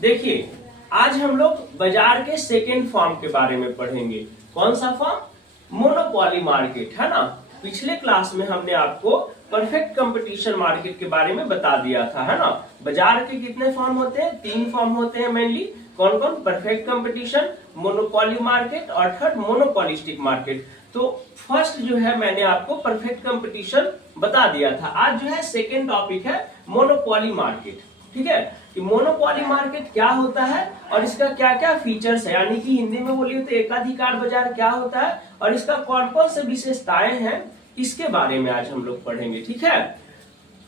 देखिए, आज हम लोग बाजार के सेकेंड फॉर्म के बारे में पढ़ेंगे। कौन सा फॉर्म? मोनोपोली मार्केट, है ना। पिछले क्लास में हमने आपको परफेक्ट कंपटीशन मार्केट के बारे में बता दिया था, है ना। बाजार के कितने फॉर्म होते हैं? 3 फॉर्म होते हैं मेनली। कौन कौन? परफेक्ट कंपटीशन, मोनोपोली मार्केट और थर्ड मोनोपोलिस्टिक मार्केट। तो फर्स्ट जो है मैंने आपको परफेक्ट कंपटीशन बता दिया था। आज जो है सेकेंड टॉपिक है मोनोपोली मार्केट। ठीक है, कि मोनोपोली मार्केट क्या होता है और इसका क्या क्या फीचर्स है, यानी कि हिंदी में बोलिए तो एकाधिकार बाजार क्या होता है और इसका कौन कौन से विशेषताएं हैं, इसके बारे में आज हम लोग पढ़ेंगे। ठीक है,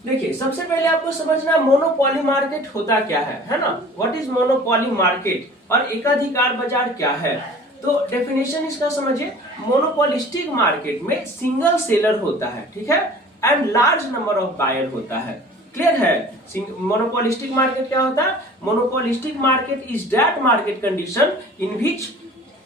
देखिए सबसे पहले आपको समझना मोनोपोली मार्केट होता क्या है ना। व्हाट इज मोनोपोली मार्केट और एकाधिकार बाजार क्या है? तो डेफिनेशन इसका समझिए। मोनोपोलिस्टिक मार्केट में सिंगल सेलर होता है, ठीक है, and large number of buyer होता है। क्लियर है? मोनोपोलिस्टिक मार्केट क्या होता है? Monopolistic market is that market condition in which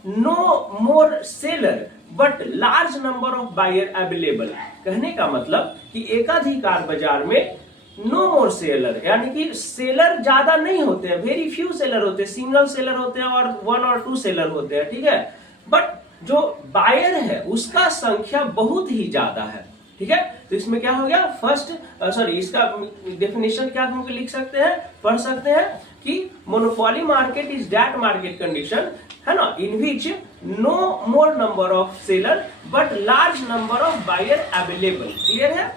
no more seller but large number of buyer available. कहने का मतलब कि एकाधिकार बाजार में नो मोर सेलर, यानी कि सेलर ज्यादा नहीं होते हैं, वेरी फ्यू सेलर होते हैं, सिंगल सेलर होते हैं और 1 और 2 सेलर होते हैं। ठीक है, बट जो बायर है उसका संख्या बहुत ही ज्यादा है। ठीक है, तो इसमें क्या हो गया? इसका डेफिनेशन क्या हम लिख सकते हैं, पढ़ सकते हैं कि monopoly market is that market condition, है ना, in which no more number of seller but large number of buyer available. Clear है?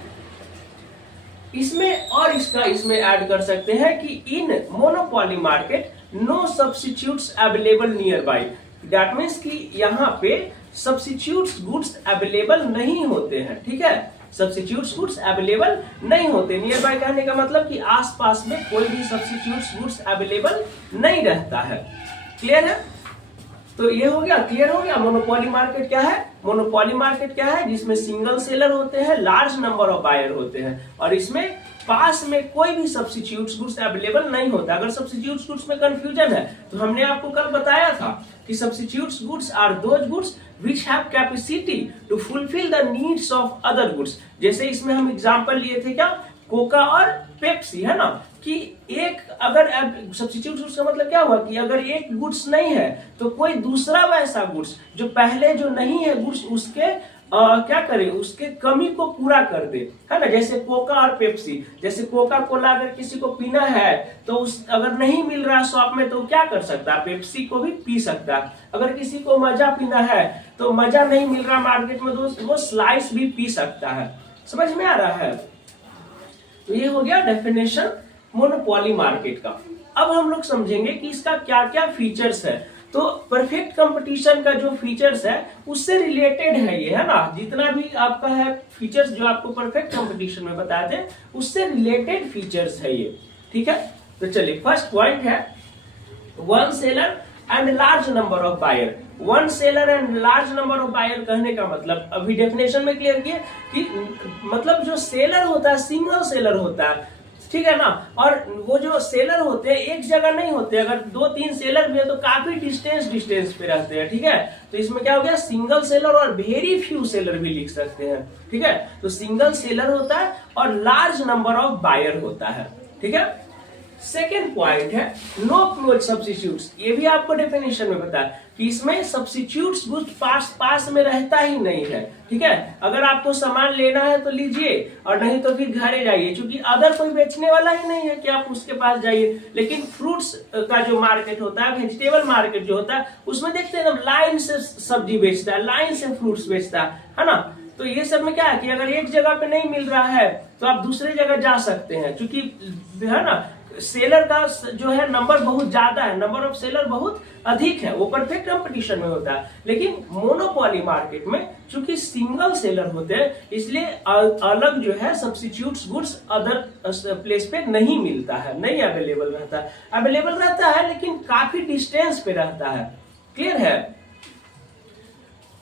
इसमें ऐड कर सकते हैं कि in monopoly market no substitutes available nearby. That means कि यहाँ पे सब्स्टिट्यूट्स गुड्स अवेलेबल नहीं होते हैं। ठीक है, सब्स्टिट्यूट्स गुड्स अवेलेबल नहीं होते। नियर बाय कहने का मतलब कि आसपास में कोई भी सब्स्टिट्यूट्स गुड्स अवेलेबल नहीं रहता है। क्लियर है? तो ये हो गया, क्लियर हो गया। मोनोपोली मार्केट क्या है? मोनोपोली मार्केट क्या है? जिसमें सिंगल सेलर होते हैं, लार्ज नंबर ऑफ बायर होते हैं और इसमें पास में कोई भी सब्स्टिट्यूट्स गुड्स अवेलेबल नहीं होता। अगर सब्स्टिट्यूट्स गुड्स में कंफ्यूजन है तो हमने आपको कल बताया था कि substitutes goods are those goods which have capacity to fulfill the needs of other goods। जैसे इसमें हम एग्जांपल लिए थे क्या? कोका और पेप्सी, है ना, कि एक अगर सब्स्टिट्यूट गुड्स का मतलब क्या हुआ कि अगर एक गुड्स नहीं है तो कोई दूसरा वैसा गुड्स जो पहले जो नहीं है गुड्स उसके क्या करे, उसके कमी को पूरा कर दे, है ना। जैसे कोका और पेप्सी, जैसे कोका कोला अगर किसी को पीना है तो अगर नहीं मिल रहा शॉप में तो क्या कर सकता है? पेप्सी को भी पी सकता है। अगर किसी को मजा पीना है तो मजा नहीं मिल रहा मार्केट में तो वो स्लाइस भी पी सकता है। समझ में आ रहा है? तो ये हो गया डेफिनेशन मोनोपोली मार्केट का। अब हम लोग समझेंगे कि इसका क्या क्या फीचर्स है। तो परफेक्ट कंपटीशन का जो फीचर्स है उससे रिलेटेड है ये, है ना। जितना भी आपका है फीचर्स जो आपको परफेक्ट कंपटीशन में बताए थे उससे रिलेटेड फीचर्स है ये। ठीक है, तो चलिए फर्स्ट पॉइंट है one seller and large number of buyer. One seller and large number of buyer कहने का मतलब अभी डेफिनेशन में क्लियर किए कि मतलब जो सेलर होता है सिंगल सेलर होता है, ठीक है ना, और वो जो सेलर होते हैं एक जगह नहीं होते। अगर 2-3 सेलर भी है तो काफी डिस्टेंस पे रहते हैं। ठीक है, तो इसमें क्या हो गया? सिंगल सेलर और वेरी फ्यू सेलर भी लिख सकते हैं। ठीक है, तो सिंगल सेलर होता है और लार्ज नंबर ऑफ बायर होता है। ठीक है, सेकेंड पॉइंट है नो क्लोज सब्स्टिट्यूट्स। ये भी आपको डेफिनेशन में बताया कि इसमें सब्स्टिट्यूट्स गुड्स पास में रहता ही नहीं है। ठीक है, अगर आपको सामान लेना है तो लीजिए और नहीं तो फिर घरे जाइए, क्योंकि अदर कोई बेचने वाला ही नहीं है कि आप उसके पास जाइए। लेकिन फ्रूट्स का जो मार्केट होता है, वेजिटेबल मार्केट जो होता है, उसमें देखते हैं लाइन से सब्जी बेचता है, लाइन से फ्रूट्स बेचता है ना। तो ये सब में क्या है कि अगर एक जगह पे नहीं मिल रहा है तो आप दूसरी जगह जा सकते हैं, क्योंकि है ना सेलर का जो है नंबर बहुत ज्यादा है, नंबर ऑफ सेलर बहुत अधिक है, वो परफेक्ट कंपटीशन में होता है। लेकिन मोनोपोली मार्केट में चूंकि सिंगल सेलर होते हैं इसलिए अलग जो है सब्स्टिट्यूट्स गुड्स अदर प्लेस पे नहीं मिलता है, नहीं अवेलेबल रहता है। अवेलेबल रहता है लेकिन काफी डिस्टेंस पे रहता है। क्लियर है?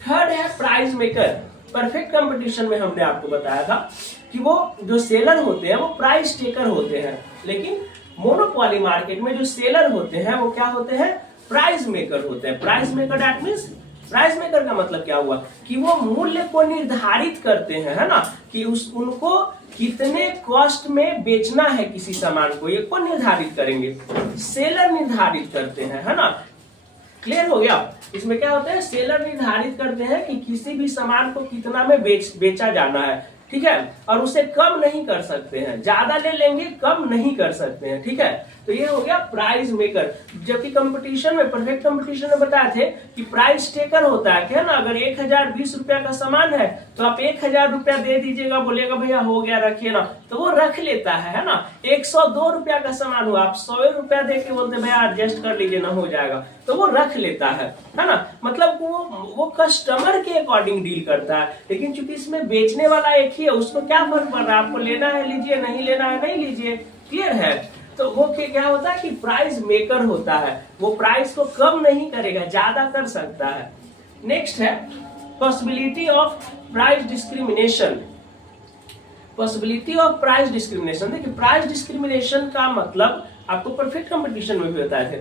थर्ड है प्राइस मेकर। परफेक्ट कंपटीशन में हमने आपको बताया था कि वो जो सेलर होते हैं वो प्राइस टेकर होते हैं, लेकिन मोनोपोली मार्केट में जो सेलर होते हैं वो क्या होते हैं? प्राइस मेकर होते हैं। Price maker that means price maker का मतलब क्या हुआ कि वो मूल्य को निर्धारित करते हैं, है ना, कि उनको कितने कॉस्ट में बेचना है किसी सामान को, ये कौन निर्धारित करेंगे, सेलर निर्धारित करते हैं, है ना। क्लियर हो गया। इसमें क्या होता है, सेलर निर्धारित करते हैं कि किसी भी सामान को कितना में बेचा जाना है, ठीक है, और उसे कम नहीं कर सकते हैं, ज्यादा ले लेंगे कम नहीं कर सकते हैं, ठीक है। तो ये हो गया प्राइस मेकर। जबकि कंपटीशन में, परफेक्ट कंपटीशन में बताए थे कि प्राइस टेकर होता है, क्या ना, अगर 1020 रुपया का सामान है तो आप 1000 रुपया दे दीजिएगा, बोलेगा भैया हो गया रखिए ना, तो वो रख लेता है ना। 102 रुपया का सामान हुआ, आप 100 रुपया दे के बोलते भैया एडजस्ट कर लीजिए ना, हो जाएगा, तो वो रख लेता है ना। मतलब वो कस्टमर के अकॉर्डिंग डील करता है। लेकिन चूंकि इसमें बेचने वाला एक ही है, उसको क्या फर्क पड़ रहा है, आपको लेना है लीजिए, नहीं लेना है नहीं लीजिए। क्लियर है। तो वो क्या होता है कि प्राइस मेकर होता है, वो प्राइस को कम नहीं करेगा, ज्यादा कर सकता है। नेक्स्ट है possibility of price discrimination. Possibility of price discrimination, देखिए प्राइस डिस्क्रिमिनेशन का मतलब आपको परफेक्ट कंपटीशन में भी बताए थे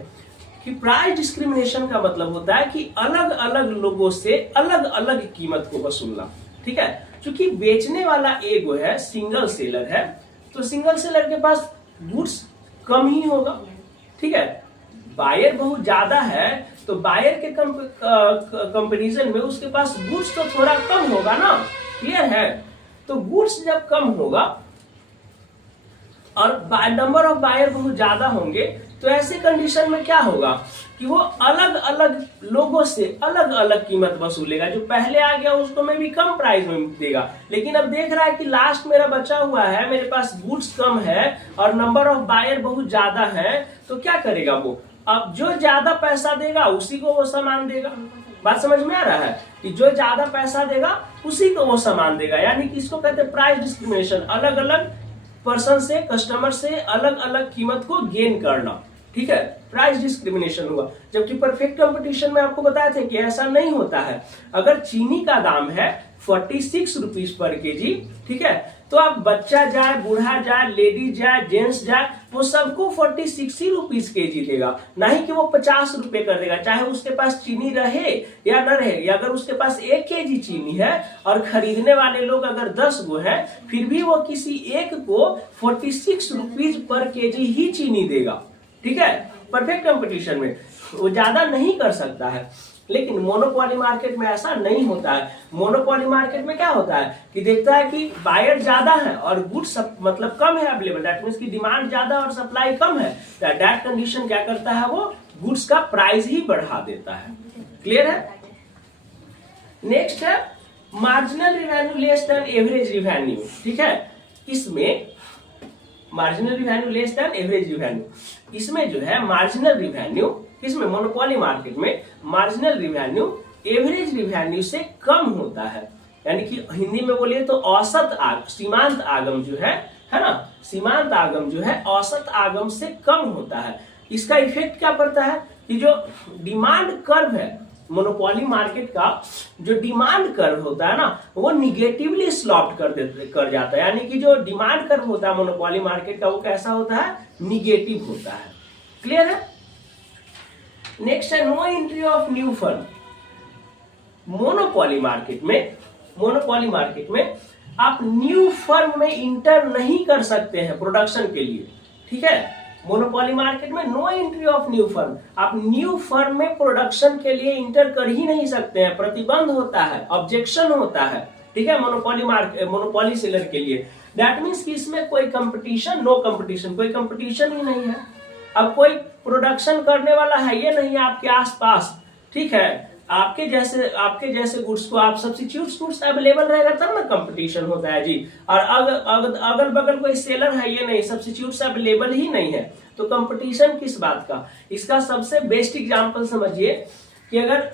कि प्राइस डिस्क्रिमिनेशन का मतलब होता है कि अलग अलग लोगों से अलग अलग कीमत को वसूलना, ठीक है। क्योंकि बेचने वाला एगो है, सिंगल सेलर है, तो सिंगल सेलर के पास गुड्स कम ही होगा, ठीक है। बायर बहुत ज्यादा है तो बायर के कंपैरिजन में उसके पास गुड्स तो थोड़ा कम होगा ना। क्लियर है। तो गुड्स जब कम होगा और नंबर ऑफ बायर बहुत ज्यादा होंगे, तो ऐसे कंडीशन में क्या होगा कि वो अलग अलग लोगों से अलग अलग कीमत वसूलेगा। जो पहले आ गया उसको मैं भी कम प्राइस में देगा, लेकिन अब देख रहा है कि लास्ट मेरा बचा हुआ है, मेरे पास गुड्स कम है और नंबर ऑफ बायर बहुत ज्यादा है, तो क्या करेगा वो, अब जो ज्यादा पैसा देगा उसी को वो सामान देगा। बात समझ में आ रहा है कि जो ज्यादा पैसा देगा उसी को वो सामान देगा। यानी कि इसको कहते हैं प्राइस डिस्क्रिमिनेशन, अलग अलग पर्सन से, कस्टमर से अलग अलग कीमत को गेन करना, ठीक है, प्राइस डिस्क्रिमिनेशन हुआ। जबकि परफेक्ट कंपटीशन में आपको बताया था कि ऐसा नहीं होता है। अगर चीनी का दाम है 46 रुपीज पर केजी, ठीक है, तो आप बच्चा जाए, बूढ़ा जाए, लेडीज जाए, जेंट्स जाए, वो सबको 46 ही रुपीज केजी देगा, नहीं कि वो 50 रुपए कर देगा, चाहे उसके पास चीनी रहे या न रहे। या अगर उसके पास 1 केजी चीनी है और खरीदने वाले लोग अगर 10 गो है, फिर भी वो किसी एक को 46 रुपीज पर केजी ही चीनी देगा, ठीक है। परफेक्ट कंपटीशन में वो ज्यादा नहीं कर सकता है। लेकिन मोनोपोली मार्केट में ऐसा नहीं होता है। मोनोपोली मार्केट में क्या होता है कि देखता है कि बायर ज्यादा है और गुड्स मतलब कम है अवेलेबल, दैट मींस की डिमांड ज्यादा और सप्लाई कम है, दैट कंडीशन क्या करता है, वो गुड्स का प्राइस ही बढ़ा देता है। क्लियर है। नेक्स्ट है marginal revenue less than average revenue, ठीक है। इसमें marginal revenue less than average revenue, इसमें जो है मार्जिनल रिवेन्यू, इसमें मोनोपोली मार्केट में मार्जिनल रिवेन्यू एवरेज रिवेन्यू से कम होता है। यानी कि हिंदी में बोलिए तो औसत सीमांत आगम जो है ना, सीमांत आगम जो है औसत आगम से कम होता है। इसका इफेक्ट क्या पड़ता है कि जो डिमांड कर्व है मोनोपोली मार्केट का, जो डिमांड कर्व होता है ना, वो निगेटिवली स्लॉप्ड कर जाता है। यानी कि जो डिमांड कर्व होता है मोनोपोली मार्केट का, वो कैसा होता है, निगेटिव होता है। क्लियर है। नेक्स्ट है no entry of new firm. Monopoly market में आप न्यू फर्म में इंटर नहीं कर सकते हैं प्रोडक्शन के लिए, ठीक है। मोनोपोली मार्केट में no entry of new firm, आप न्यू फर्म में प्रोडक्शन के लिए इंटर कर ही नहीं सकते हैं, प्रतिबंध होता है, ऑब्जेक्शन होता है, ठीक है, मोनोपोली सेलर के लिए। दैट मीन्स कि इसमें कोई कंपटीशन, नो कंपटीशन, कोई कंपटीशन ही नहीं है। अब कोई प्रोडक्शन करने वाला है ये नहीं आपके आसपास, ठीक है। आपके जैसे गुड्स को आप सब्स्टिट्यूट गुड्स अवेलेबल रहेगा तब ना कंपटीशन होता है जी। और अगल बगल कोई सेलर है ये नहीं, सब्स्टिट्यूट अवेलेबल ही नहीं है, तो कंपटीशन किस बात का। इसका सबसे बेस्ट एग्जांपल समझिए कि अगर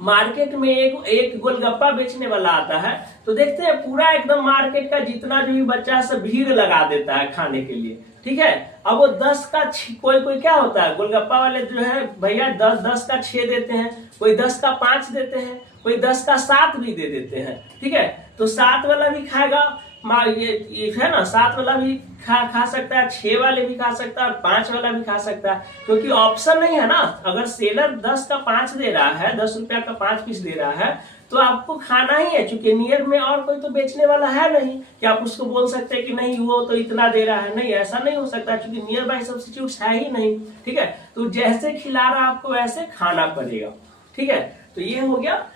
मार्केट में एक गोलगप्पा बेचने वाला आता है, तो देखते हैं पूरा एकदम मार्केट का जितना जो भी बच्चा सब भीड़ लगा देता है खाने के लिए, ठीक है। अब वो 10 का कोई क्या होता है, गोलगप्पा वाले जो है भैया 10 का 6 देते हैं, कोई 10 का 5 देते हैं, कोई 10 का 7 भी दे देते हैं, ठीक है। तो 7 वाला भी खाएगा, ये है ना 7 वाला भी खा सकता है, 6 वाले भी खा सकता है और 5 वाला भी खा सकता है, क्योंकि ऑप्शन नहीं है ना। अगर सेलर 10 का 5 दे रहा है, 10 रुपया का 5 पीस दे रहा है, तो आपको खाना ही है, क्योंकि नियर में और कोई तो बेचने वाला है नहीं कि आप उसको बोल सकते हैं कि नहीं वो तो इतना दे रहा है। नहीं, ऐसा नहीं हो सकता, क्योंकि नियर बाय सब्स्टिट्यूट्स है ही नहीं। ठीक है, तो जैसे खिला रहा आपको वैसे खाना पड़ेगा। ठीक है, तो ये हो गया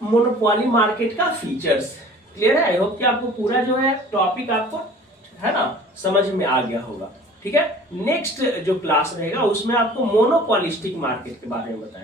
मोनोपोली मार्केट का फीचर्स। क्लियर है? आई होप कि आपको पूरा जो है टॉपिक आपको है ना समझ में आ गया होगा। ठीक है, नेक्स्ट जो क्लास रहेगा उसमें आपको मोनोपोलिस्टिक मार्केट के बारे में बताएंगे।